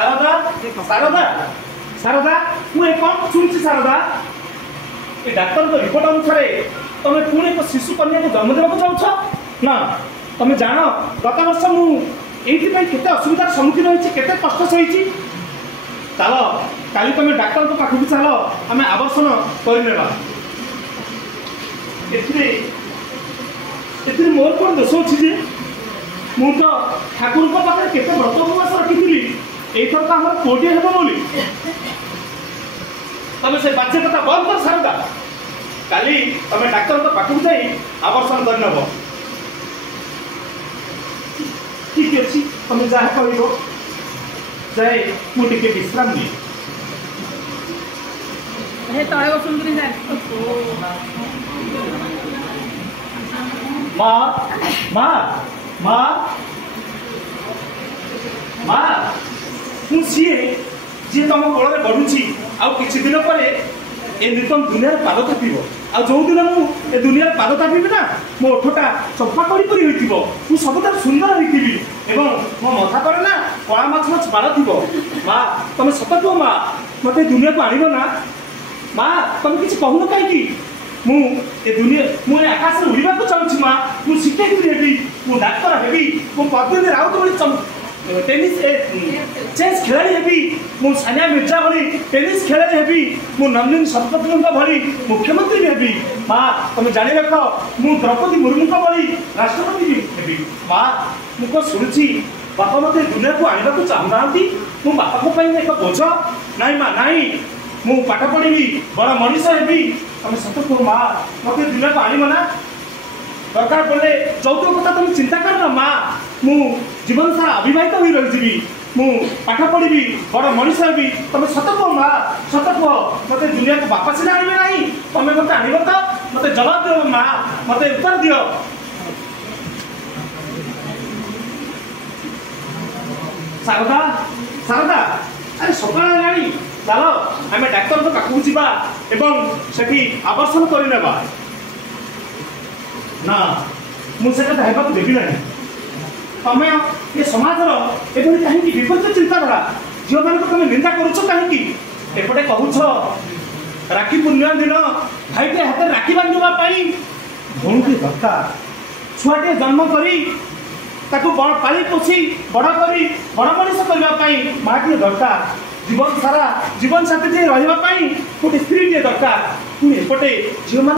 शारदा शारदा शारदा मुझे कौन शुणी शारदा ये डाक्तर को रिपोर्ट अनुसार तुम पुणी एक शिशु कन्या को जन्म देवा चाहछ ना तुम जान गत वर्ष मुझे असुविधार सम्मुखीन होती केते कष्ट सही चल काली तुम डाक्तर को पाखक चल आम आवर्षण करनेबा मोर कौन दोष अच्छी मु तो ठाकुर पाखे केते व्रत उपवास रखी एथर तो आम पुटे हे बोली तुम से बाच्य कथा बंद कर शारदा काली तुम डाक्तर तो पाखक जाई आवर्षण करनेब ठीक अच्छे तुम जहाँ कह जाए मुझे विश्राम नहीं तले बसुन माँ माँ माँ माँ सी जी तुम कोल बढ़ुची आउ कि दिन पर ए नूतन दुनिया पाद थापिब आ जो दिन मुझे दुनिया पाद थापिबी ना मो ओठटा चंपा कड़ी परी होइथिबो मु सबटा सुंदर होइथिबी एवं मो मथा पर ना कला माछ माछ बाड़ थिबो माँ तुम सत कह माँ मते दुनिया को आनिब ना माँ तुम किसी कहून कहीं ए दुनिया मुझे आकाश में उड़ाक चाहूँगी माँ मुझे शिक्षक हेबी मु डाक्तर हेबी मु पद्मिनी राउत भाई टेनिस चेस खेलाड़ी हेबी मु सानिया मिर्जा भली टेनिस खेलाड़ी हेबी मु नंदिनी शतपथी भली मुख्यमंत्री हेबी माँ तुम जानी रख मु द्रौपदी मुर्मू भली राष्ट्रपति हेबी माँ मुझे शुणुची बापा मत दुनिया को आने को चाहूना मो बापा एक बोझ नाई माँ नाई मु पाठ पढ़ी बड़ मनीष हेबी तुम सत कह माँ मत दुनिया को आनब ना दरकार पड़े যৌতুক कथा तुम चिंता कर माँ मु जीवन सारा अविवाहित हो रही मु पाठ पढ़ी बड़ मनीष हेबी तुम सत कह माँ सत कह मत दुनिया को बापा सीना आनबे ना तुम मत आनब तो मत जवाब दियो माँ मत उत्तर दियो शारदा शारदा अरे सकाल हेलाणी चल आम डाक्तर तो पाखक जा सेठी आवर्षण करनेबा ना मुझे हेबा देवी ना तुम ये समाज एभली कहीं विपरीत चिंताधारा झील मान तुम निंदा करुच कहीं एपटे कहूछ राखी पूर्णिमा दिन भाईटे हाथ राखी बांधवाई भौणी दरकार छुआटे जन्म करी पाली पोषी बड़ करी बड़ मनीष करने माँ दरकार जीवन सारा जीवन साथी रही गोटे स्त्री दरकार पुणी एपटे झील